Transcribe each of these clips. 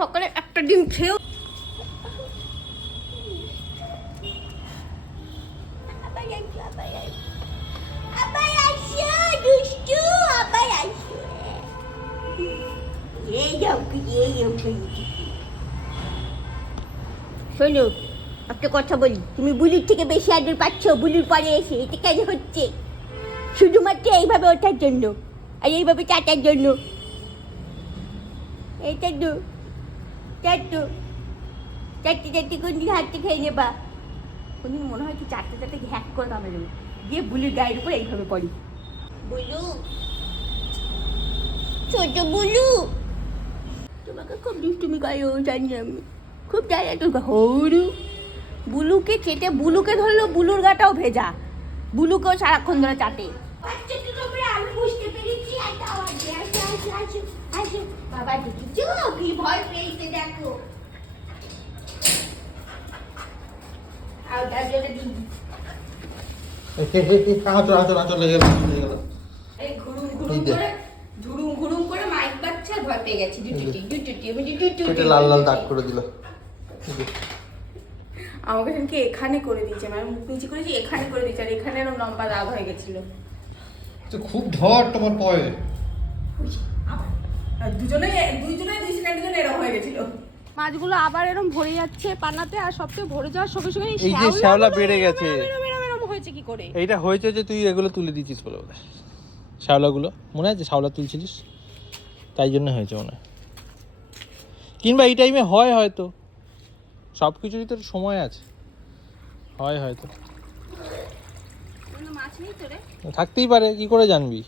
সকালে একটা ডিম খেয়েও শোনো, একটা কথা বলি, তুমি বুলুর থেকে বেশি আদর পাচ্ছ বুলুর পরে এসে। এটা কেন হচ্ছে? শুধুমাত্র এইভাবে ওঠার জন্য আর এইভাবে চাটার জন্য। এইটা তো চারটে চারটে চারটে কোন দিন হাতে খেয়ে নেবা। কোনদিন মনে হয় কি চারটে চারটে ঘ্যাক করে নামে দেবো, গিয়ে বুলুর গায়ের উপর এইভাবে পড়ি। বুলু, ছোট বুলু, তোমাকে খুব দুষ্টুমি করো জানি আমি, খুব জায়গা তো হরু। বুলুকে চেটে বুলুকে ধরলো, বুলুর গাটাও ভেজা, বুলুকেও সারাক্ষণ ধরে চাটে। আমি বুঝতে পেরেছি। বাবা দেখেছো কি ভয় পেয়েছে, দেখো। ঘুরুম করে মাইক বাচ্চা ভয় পেয়ে গেছে। লাল লাল দাগ করে দিল। আমাকে সেদিনকে এখানে করে দিয়েছে, মানে মুখ নিচে করেছি, এখানে করে দিয়েছে, আর এখানে এরকম লম্বা দাগ হয়ে গেছিল। খুব ধর তোমার পয়ে। দুই সেকেন্ডের জন্য এরকম হয়ে গেছিল। মাছগুলো আবার এরকম ভরে যাচ্ছে পানাতে, আর সবচেয়ে ভরে যাওয়ার সঙ্গে সঙ্গে এই যে শ্যাওলা বেড়ে গেছে। এরকম হয়েছে কি করে? এইটা হয়েছে যে তুই এগুলো তুলে দিয়েছিস বলে বোধ হয়। শ্যাওলাগুলো মনে আছে, শ্যাওলা তুলছিলিস, তাই জন্য হয়েছে মনে হয়। কিংবা এই টাইমে হয় হয়তো, সব কিছুরই তো সময় আছে, হয় হয়তো। মাছ নেই তো রে? থাকতেই পারে, কি করে জানবি?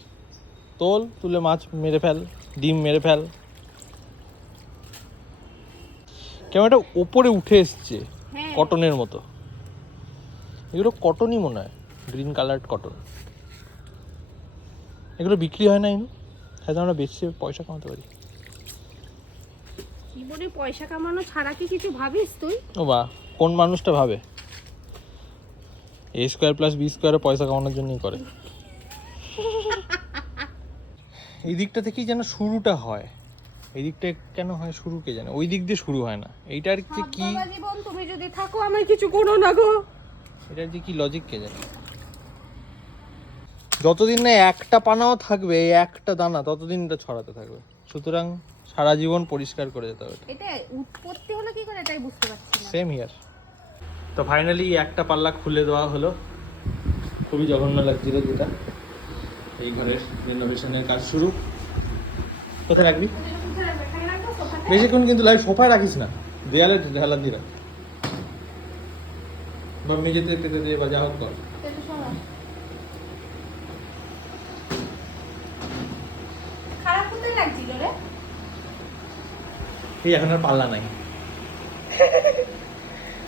তোল, তুলে মাছ মেরে ফেল, ডিম মেরে ফেল। কেমন একটা ওপরে উঠে এসছে, কটনের মতো। এগুলো কটনই মনে হয়, গ্রিন কালার কটন। এগুলো বিক্রি হয় না, হয়তো আমরা বেশি পয়সা কামাতে পারি। জীবনে পয়সা কামানো ছাড়া কি কিছু ভাবিস তুই? ও বা, কোন মানুষটা ভাবে? a² + b² পয়সা কামানোর জন্যই করে। এই দিকটা থেকেই যেন শুরুটা হয়, এই দিকটা কেন হয় শুরু কে জানে, ওই দিক দিয়ে শুরু হয় না। এইটার যে কি জীবন, তুমি যদি থাকো আমি কিছু করো না গো, এটার যে কি লজিক কে জানে। যতদিন না একটা পানাও থাকবে, এই একটা দানা, ততদিন এটা ছড়াতে থাকবে। সুতরাং সারা জীবন পরিষ্কার করে যেতে হবে। এটা উৎপত্তি হলো কি করে এটাই বুঝতে পারছি না। Same here. তো ফাইনালি একটা পাল্লা খুলে দেওয়া হলো। খুবই জঘন্য লাগছিল যেটা। এই ঘরের রিনোভেশনের কাজ শুরু। কোথায় রাখবি? বেশিক্ষণ কিন্তু লাইট সোফায় রাখিস না, দেয়ালে ঢালা দিয়ে রাখ, বা মেঝেতে পেতে দিয়ে বা যা হোক কর। খারাপ কোথায় লাগছিল রে? এই এখন আর পাল্লা নাই।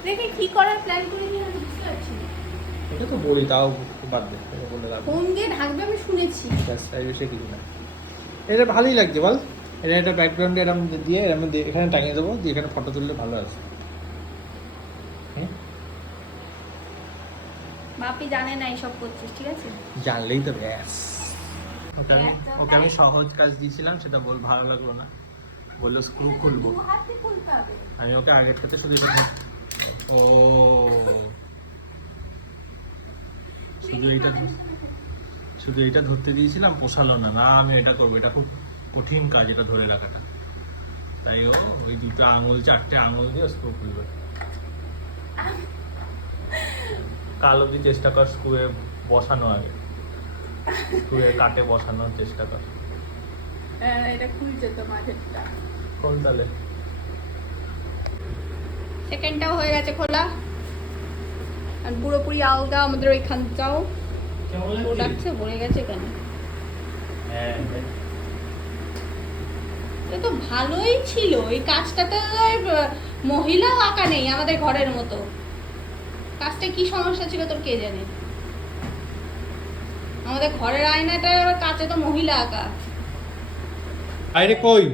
দেখে কি করার প্ল্যান করেছি আমি বুঝতে পারছি না। এটা তো বলি, তাও বাদ দে, বলে লাভ। ফোন দিয়ে ঢাকবে আমি শুনেছি। কিছু না, এটা ভালোই লাগছে বল। এটা একটা ব্যাকগ্রাউন্ডে এরকম দিয়ে এরকম এখানে টাঙিয়ে দেবো, দিয়ে এখানে ফটো তুললে ভালো আছে। বাপি জানে না এইসব করছিস, ঠিক আছে? জানলেই তো ব্যাস। ওকে আমি সহজ কাজ দিয়েছিলাম, সেটা ভালো লাগলো না, বললো স্ক্রু খুলবো। আমি ওকে আগের থেকে শুধু ও শুধু এইটা ধরতে দিয়েছিলাম, পোষালো না। না আমি এটা করবো, এটা খুব কঠিন কাজ, এটা ধরে রাখাটা। তাই ও ওই দুটো আঙুল, 4টে আঙুল দিয়ে স্ক্রু খুলবে। কাল অবধি চেষ্টা কর স্ক্রুয়ে বসানো, আগে স্ক্রুয়ে কাটে বসানোর চেষ্টা কর। এটা খুলছে তো মাঝেরটা। খোল তাহলে। সেকেন্ডটাও হয়ে গেছে খোলা, আর পুরোপুরি আলগা আমাদের ওইখানটাও। প্রোডাক্টে ভরে গেছে কেন? এটা তো ভালোই ছিল, এই কাজটাতে মহিলাও আঁকা নেই আমাদের ঘরের মতো। কাজটা কি সমস্যা ছিল তোর কে জানে? আমাদের ঘরের আয়নাটার কাছে তো মহিলা আঁকা। আরে কই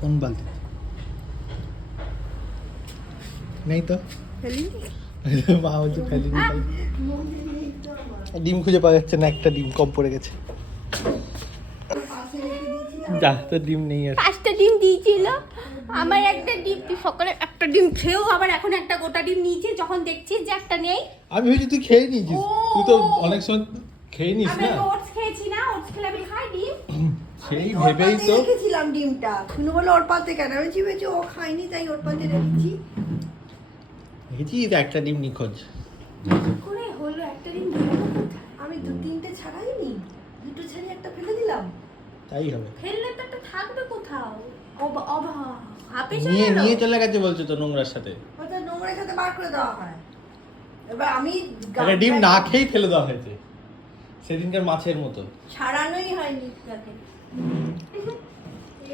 কোন বালতি নেই তো, মা বলছে ফেলি নি। ডিম খুঁজে পাওয়া যাচ্ছে না, একটা ডিম কম পড়ে গেছে। যা তো ডিম নেই আর 5টা ডিম দিয়েছিল, আমার একটা ডিম, সকালে একটা ডিম খেয়েও আবার এখন একটা গোটা ডিম নিয়েছি, যখন দেখছিস যে একটা নেই। আমি ভেবেছি তুই খেয়ে নিয়েছিস, তুই তো অনেক সময় খেয়ে নিস আমি না, ওটস খেয়েছি না, ওটস খেলে আমি খাই ডিম। সেই ভেবেই তো রেখেছিলাম ডিমটা, শুনু বলে ওর পাতে কেন, আমি চিবেছি ও খাইনি তাই ওর পাতে রেখেছি। দেখেছিস একটা ডিম নিখোঁজ। করে হলো একটা ডিম দিল কোথায়? আমি 2-3টে ছাড়াইনি, 2টো ছাড়িয়ে একটা ফেলে দিলাম। তাই হবে, ফেললে তো একটা থাকবে কোথাও। হাফিস নিয়ে নিয়ে চলে গেছে বলছো তো নোংরার সাথে। হয়তো নোংরার সাথে বার করে দেওয়া হয়। এবার আমি একটা ডিম না খেয়েই ফেলে দেওয়া হয়েছে সেদিনকার মাছের মতো। ছাড়ানোই হয়নি তাকে।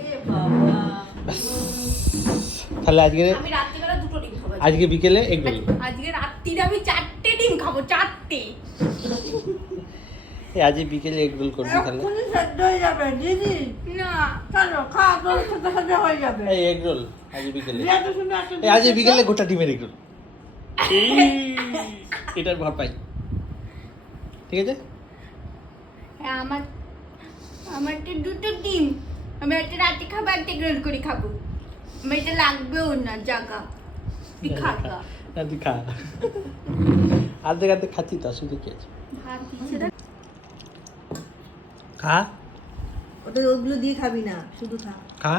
এ বাবা, তাহলে আজকে আমি রাত্রিবেলা 2টো ডিম খাবো। আজকে বিকেলে এগ রোল, আজকে রাত্রিরে আমি 4টে ডিম খাবো, 4টে। আজকে বিকেলে এগ রোল করবি তাহলে। এক্ষুনি সেদ্ধ হয়ে যাবে দিদি। না, চলো খা, তোর সাথে সাথে হয়ে যাবে। এই এগ রোল আজকে বিকেলে, এত সুন্দর একটা এই আজকে বিকেলে গোটা ডিমের এগ রোল, এটার ভর পাই, ঠিক আছে। হ্যাঁ, আমার তো 2টো ডিম, আমি একটা রাতে খাবো, একটা গ্রিল করে খাবো। আমার এটা লাগবেও না জায়গা, তুই খাগা। না তুই খা, আর্ধেক আর্ধেক খাচ্ছি তো, অসুবিধা কি আছে, ভাত দিচ্ছে না। খা ওটা ওগুলো দিয়ে খাবি না, শুধু খা। খা।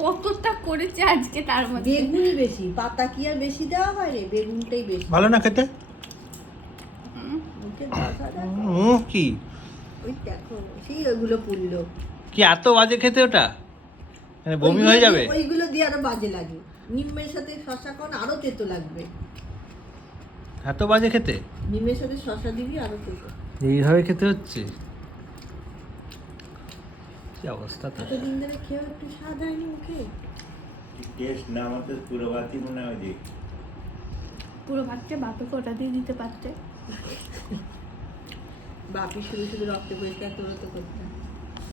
কতটা করেছে আজকে তার মধ্যে। বেগুনই বেশি, পাতা কি আর বেশি দেওয়া হয় রে, বেগুনটাই বেশি। ভালো না খেতে? মুখে ধসা দেখো। কি ওই দেখো সেই ওইগুলো পুড়লো। কি এত বাজে খেতে ওটা, মানে বমি হয়ে যাবে। ওইগুলো দিয়ে আরো বাজে লাগে, নিমের সাথে শশা কোন আরো তেতো লাগবে। এত বাজে খেতে, নিমের সাথে শশা দিবি আরো তেতো। এইভাবে খেতে হচ্ছে, কি অবস্থা তো। এতদিন ধরে খেয়েও একটু স্বাদ হয়নি মুখে। টেস্ট না আমাদের পুরো ভাতই মনে হয় যে পুরো ভাতটা বাপে কোটা দিয়ে দিতে পারতে। বাপি শুধু শুধু রক্ত পরিষ্কার তোরা তো করতাম।